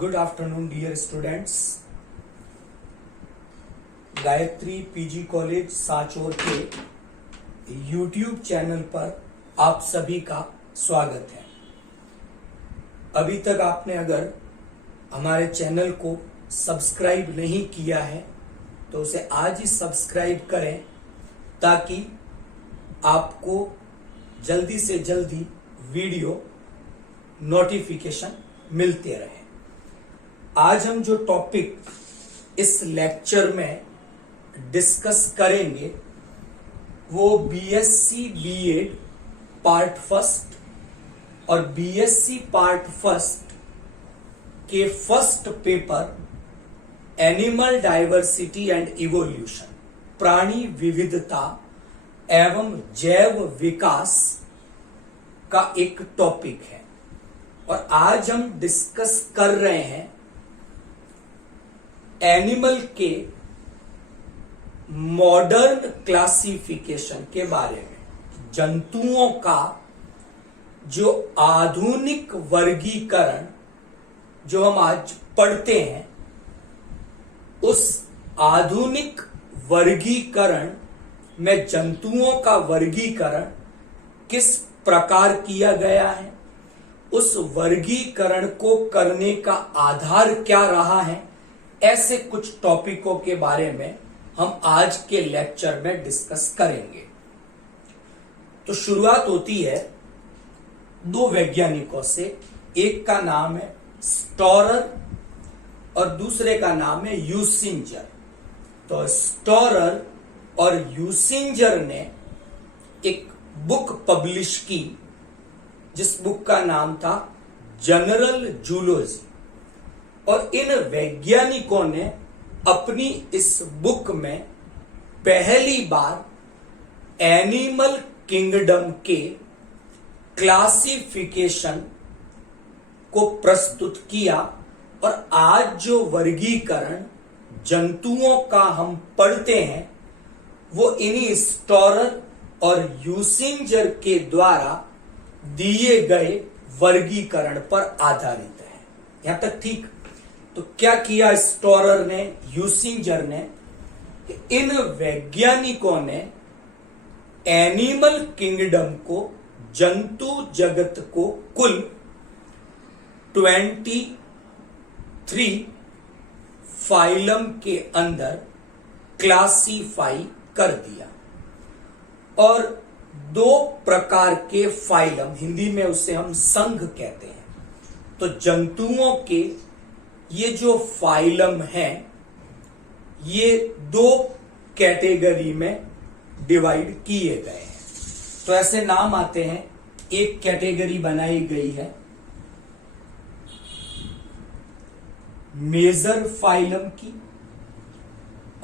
Good afternoon dear students. Gayatri PG college Sanchore के YouTube channel पर आप सभी का स्वागत है। अभी तक आपने अगर हमारे चैनल को सब्सक्राइब नहीं किया है तो उसे आज ही सब्सक्राइब करें ताकि आपको जल्दी से जल्दी वीडियो नोटिफिकेशन मिलते रहे। आज हम जो टॉपिक इस लेक्चर में डिस्कस करेंगे वो बीएससी बीएड पार्ट फर्स्ट और बीएससी पार्ट फर्स्ट के first paper animal diversity and evolution, प्राणी विविधता एवं जैव विकास का एक टॉपिक है। और आज हम डिस्कस कर रहे हैं एनिमल के मॉडर्न क्लासिफिकेशन के बारे में। जंतुओं का जो आधुनिक वर्गीकरण जो हम आज पढ़ते हैं, उस आधुनिक वर्गीकरण में जंतुओं का वर्गीकरण किस प्रकार किया गया है, उस वर्गीकरण को करने का आधार क्या रहा है, ऐसे कुछ टॉपिकों के बारे में हम आज के लेक्चर में डिस्कस करेंगे। तो शुरुआत होती है दो वैज्ञानिकों से। एक का नाम है स्टोरर और दूसरे का नाम है यूसिंजर। तो स्टोरर और यूसिंजर ने एक बुक पब्लिश की जिस बुक का नाम था जनरल जूलॉजी। और इन वैज्ञानिकों ने अपनी इस बुक में पहली बार एनिमल किंगडम के क्लासिफिकेशन को प्रस्तुत किया। और आज जो वर्गीकरण जंतुओं का हम पढ़ते हैं वो इन्हीं स्टोरर और यूसिंजर के द्वारा दिए गए वर्गीकरण पर आधारित है। यहां तक ठीक। तो क्या किया स्टोरर ने, यूसिंजर ने? इन वैज्ञानिकों ने एनिमल किंगडम को, जंतु जगत को कुल 23 फाइलम के अंदर क्लासिफाई कर दिया। और दो प्रकार के फाइलम, हिंदी में उसे हम संघ कहते हैं। तो जंतुओं के ये जो फाइलम हैं ये दो कैटेगरी में डिवाइड किए गए हैं। तो ऐसे नाम आते हैं। एक कैटेगरी बनाई गई है मेजर फाइलम की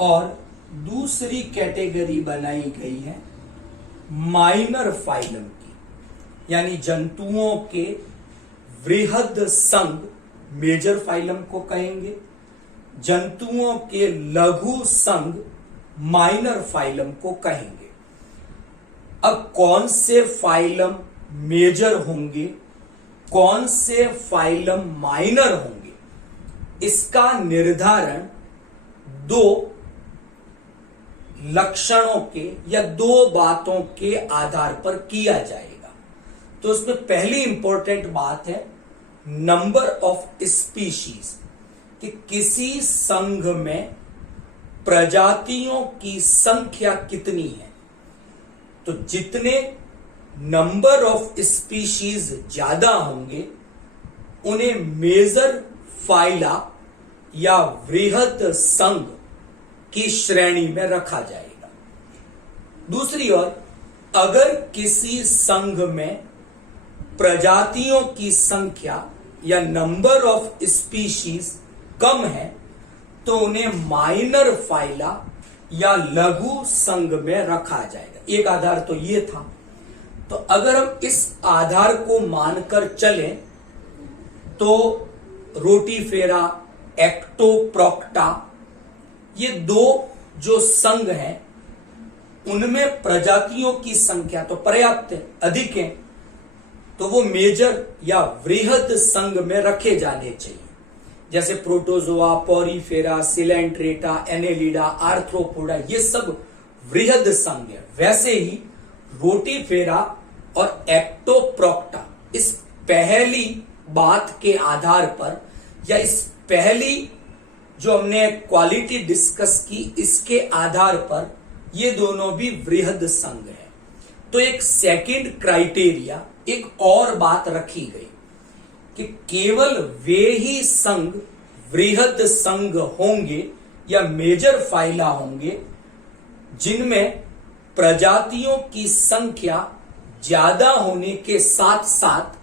और दूसरी कैटेगरी बनाई गई है माइनर फाइलम की। यानी जंतुओं के वृहद संघ मेजर फाइलम को कहेंगे, जंतुओं के लघु संघ माइनर फाइलम को कहेंगे। अब कौन से फाइलम मेजर होंगे, कौन से फाइलम माइनर होंगे, इसका निर्धारण दो लक्षणों के या दो बातों के आधार पर किया जाएगा। तो उसमें पहली इंपॉर्टेंट बात है नंबर ऑफ स्पीशीज, कि किसी संघ में प्रजातियों की संख्या कितनी है। तो जितने नंबर ऑफ स्पीशीज ज्यादा होंगे उन्हें मेजर फाइला या वृहद संघ की श्रेणी में रखा जाएगा। दूसरी ओर अगर किसी संघ में प्रजातियों की संख्या या नंबर ऑफ स्पीशीज कम है तो उन्हें माइनर फाइला या लघु संघ में रखा जाएगा। एक आधार तो ये था। तो अगर हम इस आधार को मानकर चलें तो रोटीफेरा, एक्टोप्रोक्टा, ये दो जो संघ हैं उनमें प्रजातियों की संख्या तो पर्याप्त है, अधिक है, तो वो मेजर या वृहद संघ में रखे जाने चाहिए। जैसे protozoa, porifera, Coelenterata, Annelida, arthropoda, ये सब वृहद संघ है। वैसे ही रोटीफेरा और एक्टोप्रोक्टा इस पहली बात के आधार पर, या इस पहली जो हमने क्वालिटी डिस्कस की, इसके आधार पर ये दोनों भी वृहद संघ है। तो एक सेकंड क्राइटेरिया, एक और बात रखी गई कि केवल वे ही संघ वृहद संघ होंगे या मेजर फाइला होंगे जिनमें प्रजातियों की संख्या ज्यादा होने के साथ साथ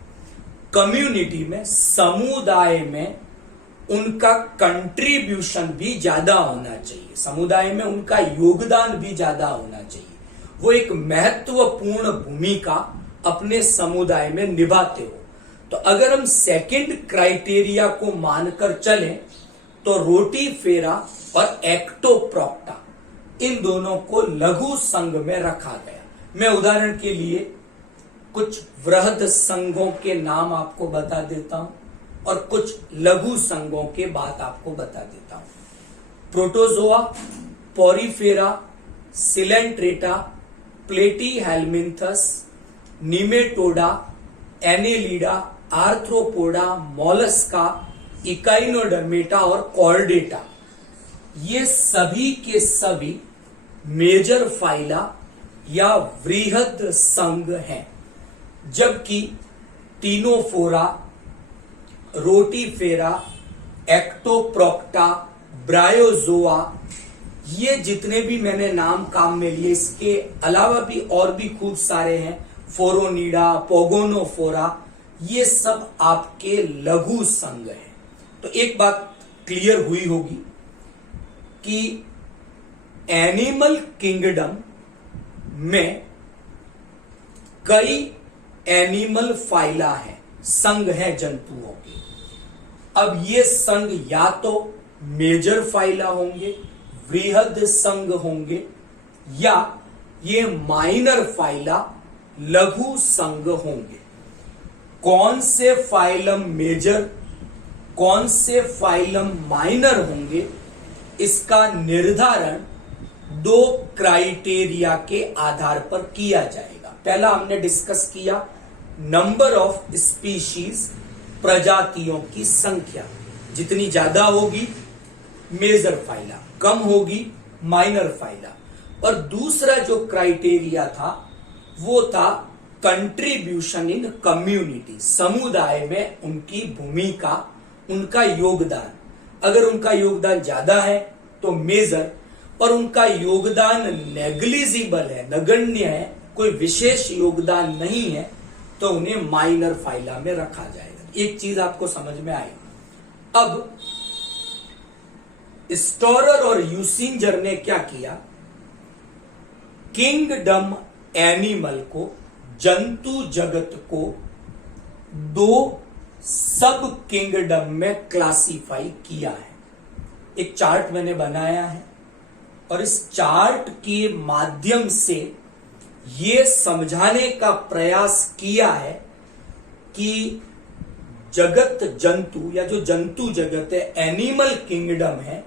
कम्युनिटी में, समुदाय में उनका कंट्रीब्यूशन भी ज्यादा होना चाहिए, समुदाय में उनका योगदान भी ज्यादा होना चाहिए। वो एक महत्वपूर्ण भूमिका अपने समुदाय में निभाते हो। तो अगर हम सेकंड क्राइटेरिया को मानकर चलें तो रोटीफेरा और एक्टोप्रोक्टा इन दोनों को लघु संघ में रखा गया। मैं उदाहरण के लिए कुछ वृहद संघों के नाम आपको बता देता हूं और कुछ लघु संघों के बात आपको बता देता हूं। Protozoa, porifera, coelenterata, platyhelminthes, nematoda, annelida, arthropoda, mollusca, echinodermata और कॉर्डेटा, ये सभी के सभी मेजर फाइला या वृहद संघ हैं। जबकि टीनोफोरा, रोटीफेरा, एक्टोप्रोक्टा, ब्रायोजोआ, ये जितने भी मैंने नाम काम में लिए, इसके अलावा भी और भी खूब सारे हैं, फोरोनीडा, पोगोनोफोरा, ये सब आपके लघु संघ हैं। तो एक बात क्लियर हुई होगी कि एनिमल किंगडम में कई एनिमल फाइला है, संघ है जंतुओं के। अब ये संघ या तो मेजर फाइला होंगे, वृहद संघ होंगे, या ये माइनर फाइला, लघु संघ होंगे। कौन से फाइलम मेजर, कौन से फाइलम माइनर होंगे, इसका निर्धारण दो क्राइटेरिया के आधार पर किया जाएगा। पहला हमने डिस्कस किया नंबर ऑफ स्पीशीज, प्रजातियों की संख्या, जितनी ज्यादा होगी मेजर फाइला, कम होगी माइनर फाइला। और दूसरा जो क्राइटेरिया था वो था कंट्रीब्यूशन इन कम्युनिटी, समुदाय में उनकी भूमिका, उनका योगदान। अगर उनका योगदान ज्यादा है तो मेजर, और उनका योगदान नेग्लिजिबल है, नगण्य है, कोई विशेष योगदान नहीं है, तो उन्हें माइनर फाइला में रखा जाएगा। एक चीज आपको समझ में आई। अब स्टोरर और यूसिंजर ने क्या किया, किंगडम एनिमल को, जंतु जगत को दो सब किंगडम में क्लासिफाई किया है। एक चार्ट मैंने बनाया है और इस चार्ट के माध्यम से ये समझाने का प्रयास किया है कि जगत जंतु, या जो जंतु जगत है, एनिमल किंगडम है,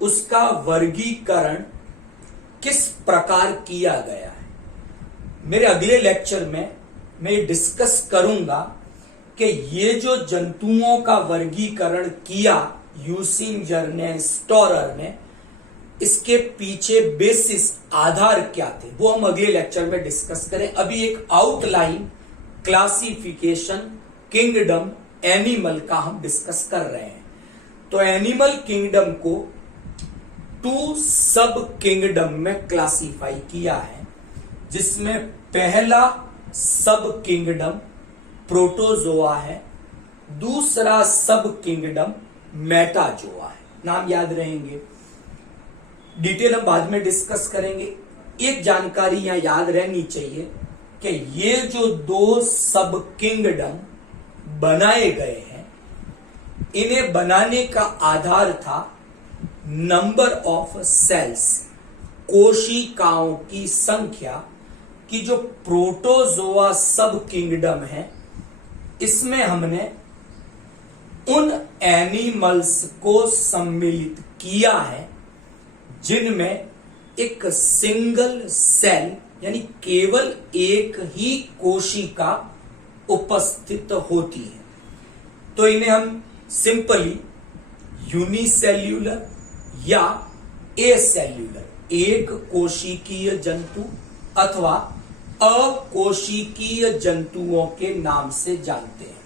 उसका वर्गीकरण किस प्रकार किया गया है। मेरे अगले लेक्चर में मैं ये डिस्कस करूंगा कि ये जो जंतुओं का वर्गीकरण किया यूसिंजर ने, स्टोरर ने, इसके पीछे बेसिस, आधार क्या थे, वो हम अगले लेक्चर में डिस्कस करें। अभी एक आउटलाइन क्लासिफिकेशन किंगडम एनिमल का हम डिस्कस कर रहे हैं। तो एनिमल किंगडम को टू सब किंगडम में क्लासिफाई किया है, जिसमें पहला सब किंगडम प्रोटोजोआ है, दूसरा सब किंगडम मेटाजोआ है। नाम याद रहेंगे, डिटेल हम बाद में डिस्कस करेंगे। एक जानकारी यहां याद रहनी चाहिए कि ये जो दो सब किंगडम बनाए गए हैं, इन्हें बनाने का आधार था नंबर ऑफ सेल्स, कोशिकाओं की संख्या, कि जो प्रोटोजोआ सब किंगडम है इसमें हमने उन एनिमल्स को सम्मिलित किया है जिनमें एक सिंगल सेल यानी केवल एक ही कोशिका उपस्थित होती है। तो इन्हें हम सिंपली यूनिसेल्यूलर या एसेल्यूलर एक कोशिकीय जंतु अथवा अकोशिकीय जंतुओं के नाम से जानते हैं।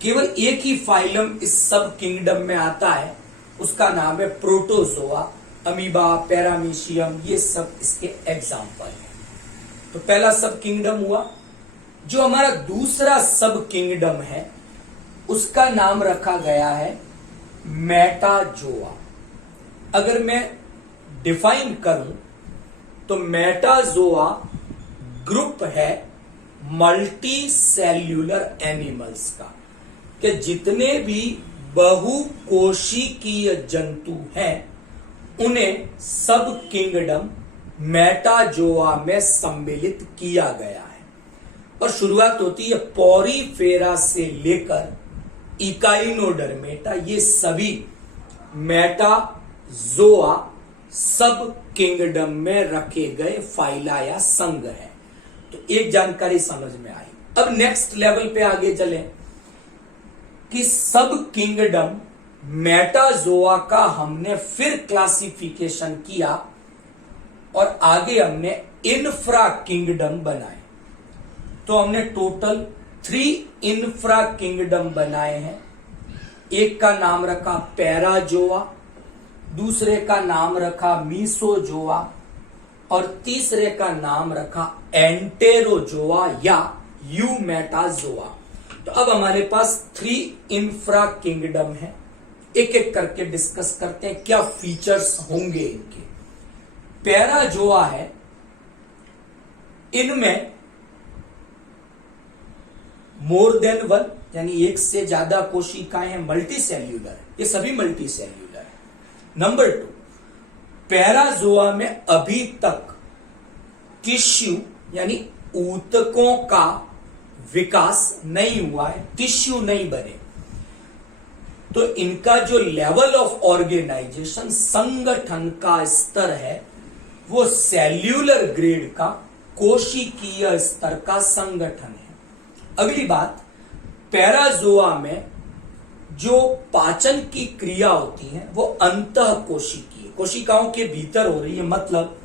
केवल एक ही फाइलम इस सब किंगडम में आता है, उसका नाम है प्रोटोजोआ। अमीबा, पैरामीशियम, ये सब इसके एग्जाम्पल हैं। तो पहला सब किंगडम हुआ। जो हमारा दूसरा सब किंगडम है उसका नाम रखा गया है मेटाजोआ। अगर मैं डिफाइन करूं तो मेटाजोआ ग्रुप है मल्टी सेल्यूलर एनिमल्स का, कि जितने भी बहुकोशिकीय जंतु हैं उन्हें सब किंगडम मेटाजोआ में सम्मिलित किया गया है। और शुरुआत होती है पॉरीफेरा से लेकर इकाइनोडर्मेटा, ये सभी मेटाजोआ सब किंगडम में रखे गए फाइला या संघ है। तो एक जानकारी समझ में आई। अब नेक्स्ट लेवल पे आगे चलें कि सब किंगडम मेटाजोआ का हमने फिर क्लासिफिकेशन किया और आगे हमने इन्फ्रा किंगडम बनाए। तो हमने टोटल 3 इन्फ्रा किंगडम बनाए हैं। एक का नाम रखा पैराजोआ, दूसरे का नाम रखा मीसोजोआ और तीसरे का नाम रखा एंटेरोजोआ या यूमेटाजोआ। तो अब हमारे पास 3 इन्फ्रा किंगडम है। एक एक करके डिस्कस करते हैं क्या फीचर्स होंगे इनके। पैराजोआ है, इनमें मोर देन वन यानी एक से ज्यादा कोशिकाएं हैं, मल्टी सेल्यूलर है, ये सभी मल्टी सेल्यूलर है। नंबर 2, पैराजोआ में अभी तक टिश्यू यानी ऊतकों का विकास नहीं हुआ है, टिश्यू नहीं बने। तो इनका जो लेवल ऑफ ऑर्गेनाइजेशन, संगठन का स्तर है, वो सेल्यूलर ग्रेड का कोशिकीय स्तर का संगठन है। अगली बात, पैराजोआ में जो पाचन की क्रिया होती है वो अंतः कोशिकीय, कोशिकाओं के भीतर हो रही है। मतलब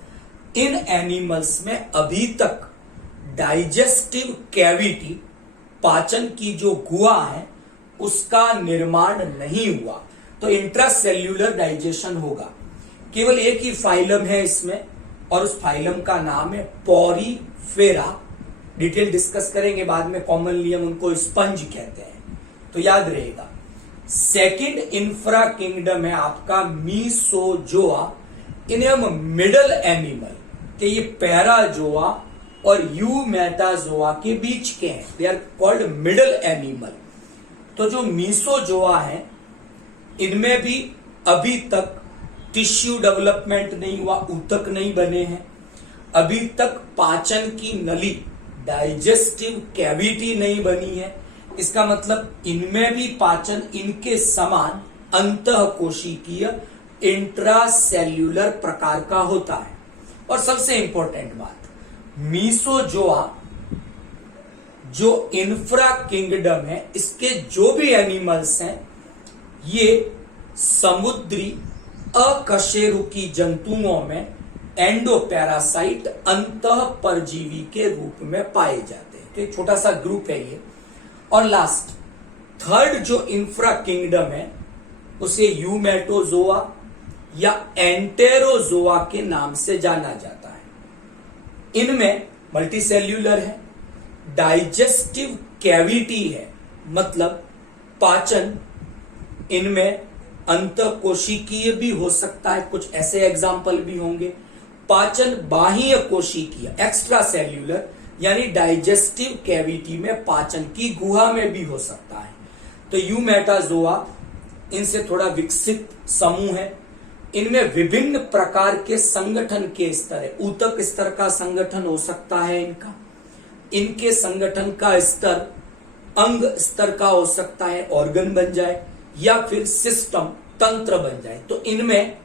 इन एनिमल्स में अभी तक डाइजेस्टिव कैविटी, पाचन की जो गुहा है, उसका निर्माण नहीं हुआ। तो इंट्रासेल्यूलर डाइजेशन होगा। केवल एक ही फाइलम है इसमें और उस फाइलम का नाम है पॉरीफेरा। डिटेल डिस्कस करेंगे बाद में। कॉमनली हम उनको स्पंज कहते हैं, तो याद रहेगा। सेकंड इंफ्रा किंगडम है आपका मीसोजोआ। इन्हें हम मिडल एनिमल, कि ये पैराजोआ और यूमेटाजोआ के बीच के हैं, they are called middle animal. तो जो मीसोजोआ है, इनमें भी अभी तक टिश्यू डेवलपमेंट नहीं हुआ, ऊतक नहीं बने हैं। अभी तक पाचन की नली, डाइजेस्टिव कैविटी नहीं बनी है। इसका मतलब इनमें भी पाचन इनके समान अंतः कोशिकीय इंट्रासेल्यूलर प्रकार का होता है। और सबसे इंपॉर्टेंट बात, मीसोजोआ जो इंफ्रा किंगडम है, इसके जो भी एनिमल्स हैं, ये समुद्री अकशेरुकी जंतुओं में एंडोपैरासाइट, अंतः परजीवी के रूप में पाए जाते हैं। तो एक छोटा सा ग्रुप है ये। और लास्ट, थर्ड जो इंफ्रा किंगडम है, उसे यूमेटोजोआ या एंटेरोजोआ के नाम से जाना जाता है। इनमें मल्टीसेल्यूलर है, डाइजेस्टिव कैविटी है, मतलब पाचन इनमें अंतः कोशिकीय भी हो सकता है, कुछ ऐसे एग्जाम्पल भी होंगे। पाचन बाह्य कोशिकीय, एक्स्ट्रा सेल्यूलर, यानी डाइजेस्टिव कैविटी में पाचन की गुहा में भी हो सकता है। तो यूमेटाजोआ इनसे थोड़ा विकसित समूह है। इनमें विभिन्न प्रकार के संगठन के स्तर है। ऊतक स्तर का संगठन हो सकता है इनका, इनके संगठन का स्तर अंग स्तर का हो सकता है, ऑर्गन बन जाए। या फिर सिस्टम तंत्र बन जाए। तो इनमें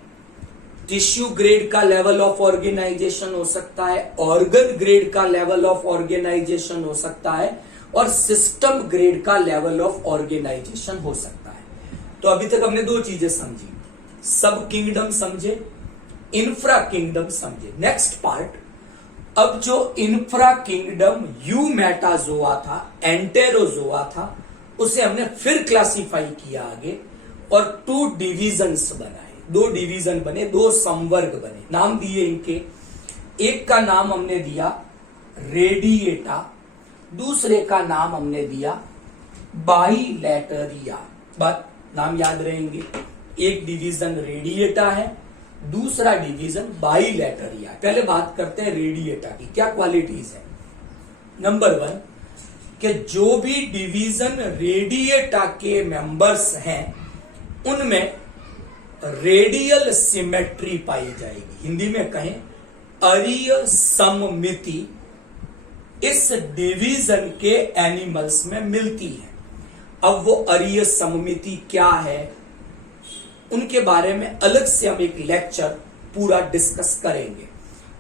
टिश्यू ग्रेड का लेवल ऑफ ऑर्गेनाइजेशन हो सकता है, ऑर्गन ग्रेड का लेवल ऑफ ऑर्गेनाइजेशन हो सकता है, और सिस्टम ग्रेड का लेवल ऑफ ऑर्गेनाइजेशन हो सकता है। तो अभी तक हमने दो चीजें समझी, सब किंगडम समझे, इंफ्रा किंगडम समझे। नेक्स्ट पार्ट, अब जो इंफ्रा किंगडम यूमेटाजोआ था, एंटेरोजोआ था, उसे हमने फिर क्लासिफाई किया आगे और 2 डिविजन्स बनाए, 2 डिवीजन बने, 2 संवर्ग बने। नाम दिए इनके, एक का नाम हमने दिया रेडिएटा, दूसरे का नाम हमने दिया बाइलेटरिया। बात नाम याद रहेंगे, एक डिवीजन रेडिएटा है, दूसरा डिवीजन बाइलेटरिया। पहले बात करते हैं रेडिएटा की, क्या क्वालिटीज है। नंबर 1 कि जो भी डिवीजन रेडिएटा के मेंबर्स हैं उनमें रेडियल सिमेट्री पाई जाएगी। हिंदी में कहें अरीय सममिति इस डिवीजन के एनिमल्स में मिलती है। अब वो अरीय सममिति क्या है, उनके बारे में अलग से हम एक लेक्चर पूरा डिस्कस करेंगे।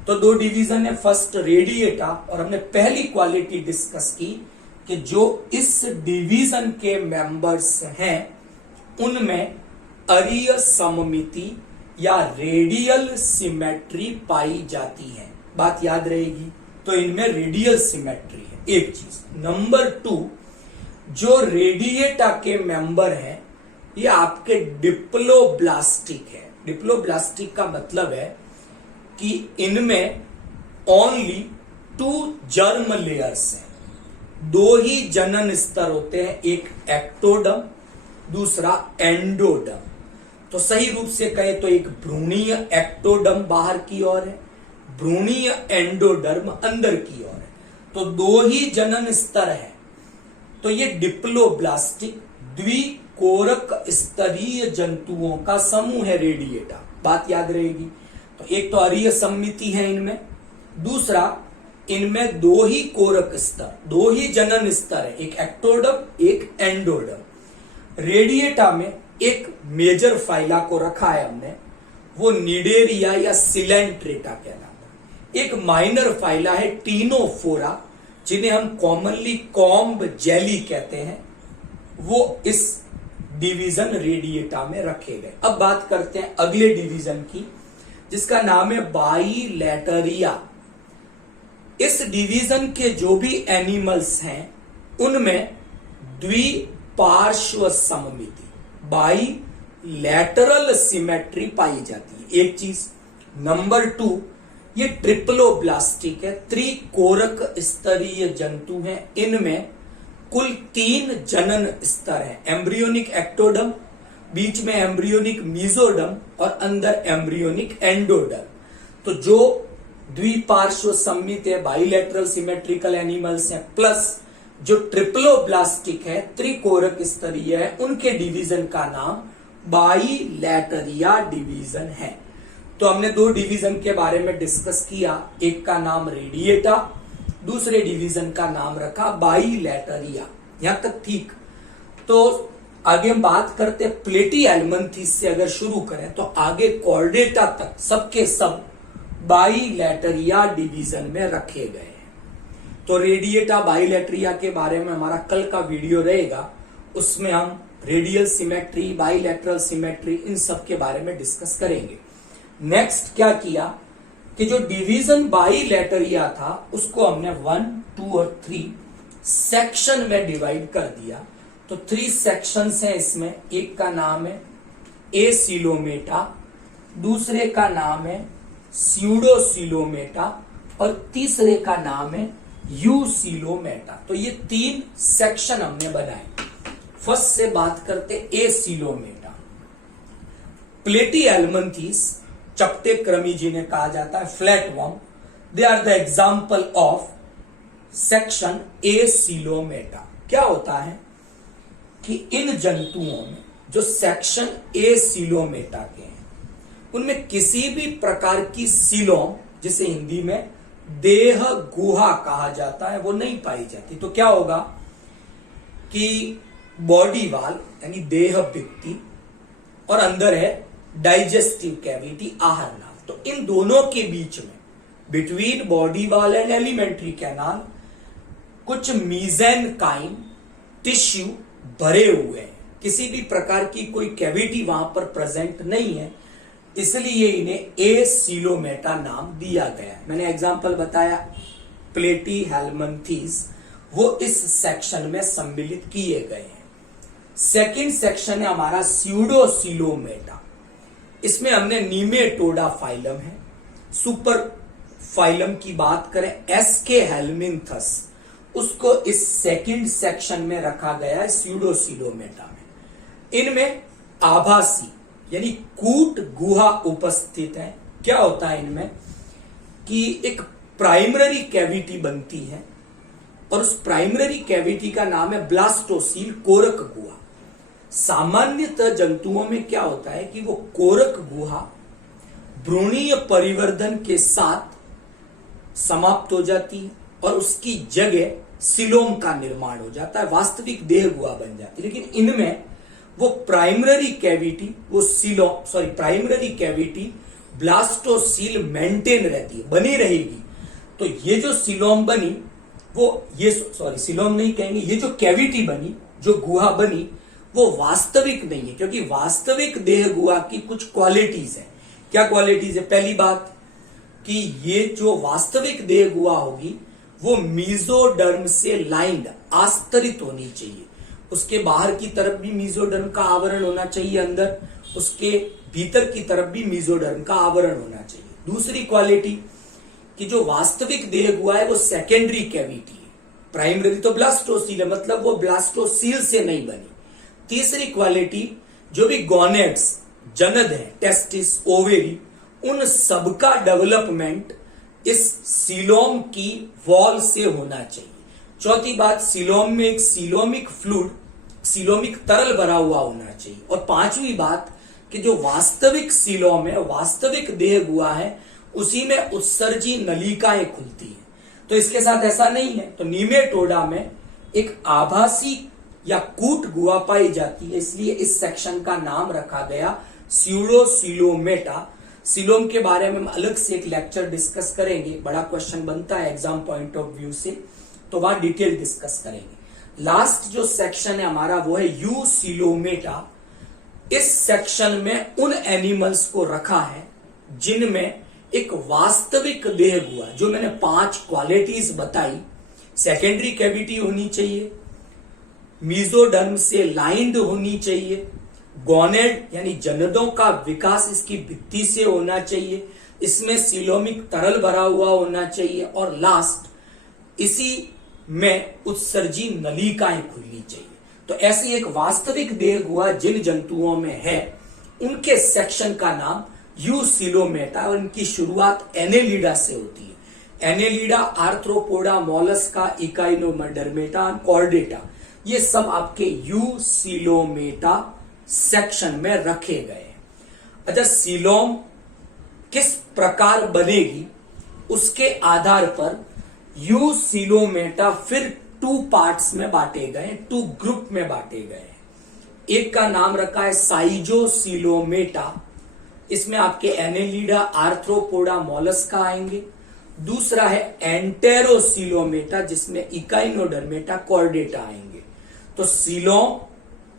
तो 2 डिवीजन है, फर्स्ट रेडिएटा, और हमने पहली क्वालिटी डिस्कस की कि जो इस डिवीजन के मेंबर्स हैं उनमें अरीय सममिति या रेडियल सिमेट्री पाई जाती है। बात याद रहेगी, तो इनमें रेडियल सिमेट्री है एक चीज। नंबर 2, जो रेडिएटा के मेंबर हैं ये आपके डिप्लोब्लास्टिक है। डिप्लोब्लास्टिक का मतलब है कि इनमें ओनली 2 जर्म लेयर्स हैं, 2 ही जनन स्तर होते हैं, एक एक्टोडम दूसरा एंडोडम। तो सही रूप से कहे तो एक भ्रूणीय एक्टोडम बाहर की ओर है, भ्रूणीय एंडोडर्म अंदर की ओर है, तो 2 ही जनन स्तर है। तो ये डिप्लोब्लास्टिक द्विकोरक स्तरीय जंतुओं का समूह है रेडिएटा। बात याद रहेगी। तो एक तो अरीय सममिति है इनमें, दूसरा इनमें 2 ही कोरक स्तर, 2 ही जनन स्तर है, एक एक्टोडम एक एंडोडम। रेडिएटा में एक मेजर फाइला को रखा है हमने, वो निडेरिया या सिलेंट्रेटा कहलाता है। एक माइनर फाइला है टीनोफोरा, जिन्हें हम कॉमनली कॉम्ब जेली कहते हैं, वो इस डिवीजन रेडिएटा में रखे गए। अब बात करते हैं अगले डिवीजन की, जिसका नाम है बाइलेटरिया। इस डिवीजन के जो भी एनिमल्स हैं उनमें द्विपार्श्व सममिति बाइलेटरल सिमेट्री पाई जाती है एक चीज। नंबर 2, ये ट्रिप्लोब्लास्टिक है, त्रिकोरक स्तरीय जंतु हैं। इनमें कुल 3 जनन स्तर है, एम्ब्रियोनिक एक्टोडम, बीच में एम्ब्रियोनिक मीजोडम और अंदर एम्ब्रियोनिक एंडोडम। तो जो द्विपार्श्व सममित है, बाइलेटरल सिमेट्रिकल एनिमल्स हैं, प्लस जो ट्रिप्लोब्लास्टिक है, त्रिकोरक स्तरीय है, उनके डिवीजन का नाम बाइलेटरिया डिवीजन है। तो हमने 2 डिवीजन के बारे में डिस्कस किया, एक का नाम रेडिएटा, दूसरे डिवीजन का नाम रखा बाइलेटरिया। यहां तक ठीक। तो आगे हम बात करते हैं प्लेटीहेल्मिन्थेस से अगर शुरू करें तो आगे कॉर्डेटा तक सबके सब बाइलेटरिया डिवीजन में रखे गए हैं। तो रेडिएटा बाइलेटरिया के बारे में हमारा कल का वीडियो रहेगा, उसमें हम रेडियल सिमेट्री, बाइलेटरल सिमेट्री, इन सब के बारे में डिस्कस करेंगे। नेक्स्ट क्या किया कि जो डिवीजन बाइलेटरिया था उसको हमने 1, 2 और 3 सेक्शन में डिवाइड कर दिया। तो 3 सेक्शंस हैं इसमें। एक का नाम है एसिलोमेटा, दूसरे का नाम है स्यूडोसिलोमेटा और तीसरे का नाम है यूसिलोमेटा। तो ये 3 सेक्शन हमने बनाए। फर्स्ट से बात करते एसिलोमेटा। प्लेटीहेल्मिन्थेस, चपटे कृमि जिन्हें कहा जाता है, flatworm, they are the example of section acoelomata. क्या होता है कि इन जंतुओं में जो सेक्शन एसिलोमेटा के हैं उनमें किसी भी प्रकार की सीलोम, जिसे हिंदी में देह गुहा कहा जाता है, वो नहीं पाई जाती। तो क्या होगा कि बॉडी वाल यानी देह भित्ति, और अंदर है डाइजेस्टिव कैविटी, आहार नाल। तो इन दोनों के बीच में between body wall and alimentary canal कुछ मीजेनकाइम टिश्यू भरे हुए हैं। किसी भी प्रकार की कोई कैविटी वहां पर प्रेजेंट नहीं है, इसलिए इन्हें एसिलोमेटा नाम दिया गया है। मैंने एग्जांपल बताया प्लेटी हेलमंथीज, वो इस सेक्शन में सम्मिलित किए गए हैं। सेकंड सेक्शन है हमारा स्यूडोसिलोमेटा। इसमें हमने नीमेटोडा फाइलम है। सुपर फाइलम की बात करें एसके हेलमिंथस, उसको इस सेकंड सेक्शन में रखा गया है स्यूडोसिलोमेटा में। इनमें आभासी यानी कूट गुहा उपस्थित है। क्या होता है इनमें कि एक प्राइमरी कैविटी बनती है और उस प्राइमरी कैविटी का नाम है ब्लास्टोसील, कोरक गुहा। सामान्यतः जंतुओं में क्या होता है कि वो कोरक गुहा भ्रूणीय परिवर्धन के साथ समाप्त हो जाती है और उसकी जगह सिलोम का निर्माण हो जाता है, वास्तविक देह गुहा बन जाती है। लेकिन इनमें वो प्राइमरी कैविटी ब्लास्टोसील मेंटेन रहती है, बनी रहेगी। तो ये जो सिलोम बनी सिलोम नहीं कहेंगे, ये जो कैविटी बनी, जो गुहा बनी, वो वास्तविक नहीं है, क्योंकि वास्तविक देह गुहा की कुछ क्वालिटीज है। क्या क्वालिटीज है? पहली बात कि ये जो वास्तविक देह गुहा होगी वो मीजोडर्म से लाइंड, आस्तरित होनी चाहिए। उसके बाहर की तरफ भी मीजोडर्म का आवरण होना चाहिए, अंदर उसके भीतर की तरफ भी मीजोडर्म का आवरण होना चाहिए। दूसरी क्वालिटी कि जो वास्तविक देह गुहा है वो सेकेंडरी कैविटी है, प्राइमरी तो ब्लास्टोसील है, मतलब वो ब्लास्टोसील से नहीं बनी। तीसरी क्वालिटी, जो भी गोनेड्स, जनद है, टेस्टिस, ओवेरी, उन सबका डेवलपमेंट इस सीलोम की वॉल से होना चाहिए। चौथी बात, सीलोम में एक सीलोमिक फ्लूइड, सीलोमिक तरल भरा हुआ होना चाहिए। और पांचवी बात कि जो वास्तविक सीलोम है, वास्तविक देह गुहा है, उसी में उत्सर्जी नलिकाएं खुलती है। तो इसके साथ ऐसा नहीं है। तो नीमेटोडा में एक आभासी या कूट गुहा पाई जाती है, इसलिए इस सेक्शन का नाम रखा गया स्यूडोसिलोमेटा। सिलोम के बारे में हम अलग से एक लेक्चर डिस्कस करेंगे, बड़ा क्वेश्चन बनता है एग्जाम पॉइंट ऑफ व्यू से, तो वहां डिटेल डिस्कस करेंगे। लास्ट जो सेक्शन है हमारा वो है यूसिलोमेटा। इस सेक्शन में उन एनिमल्स को रखा है जिनमें एक वास्तविक देह गुहा, जो मैंने 5 क्वालिटीज बताई, सेकेंडरी कैविटी होनी चाहिए, मीजोडर्म से लाइंड होनी चाहिए, गोनेड यानी जनदों का विकास इसकी भित्ति से होना चाहिए, इसमें सिलोमिक तरल भरा हुआ होना चाहिए, और लास्ट इसी में उत्सर्जी नलिकाएं खुलनी चाहिए। तो ऐसी एक वास्तविक देह गुहा जिन जंतुओं में है, उनके सेक्शन का नाम यूसिलोमेटा, और इनकी शुरुआत एनेलिडा से होती है। Annelida, arthropoda, mollusca, Echinodermata, Chordata, ये सब आपके यूसिलोमेटा सेक्शन में रखे गए। अच्छा, सीलोम किस प्रकार बनेगी उसके आधार पर यूसिलोमेटा फिर 2 पार्ट्स में बांटे गए, 2 ग्रुप में बांटे गए। एक का नाम रखा है साइजोसिलोमेटा, इसमें आपके एनेलिडा, आर्थ्रोपोडा, मोलस्का आएंगे। दूसरा है एंटेरोसिलोमेटा, जिसमें इकाइनोडर्मेटा, कॉर्डेटा आएंगे। तो सीलोम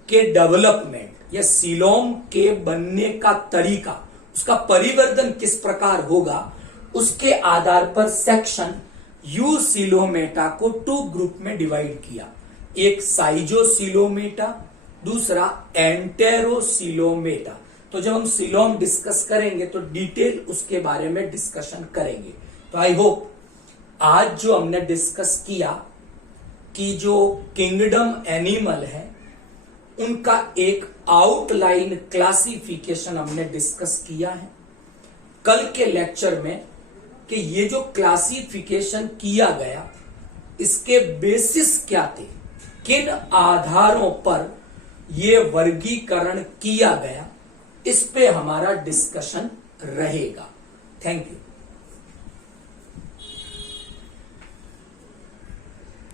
के डेवलपमेंट या सीलोम के बनने का तरीका, उसका परिवर्तन किस प्रकार होगा, उसके आधार पर सेक्शन यूसिलोमेटा को 2 ग्रुप में डिवाइड किया। एक साइजोसिलोमेटा, दूसरा एंटेरोसिलोमेटा। तो जब हम सीलोम डिस्कस करेंगे तो डिटेल उसके बारे में डिस्कशन करेंगे। तो आई होप आज जो हमने डिस्कस किया कि जो किंगडम एनिमल है उनका एक आउटलाइन क्लासिफिकेशन हमने डिस्कस किया है। कल के लेक्चर में कि ये जो क्लासिफिकेशन किया गया इसके बेसिस क्या थे, किन आधारों पर ये वर्गीकरण किया गया, इस पे हमारा डिस्कशन रहेगा। Thank you.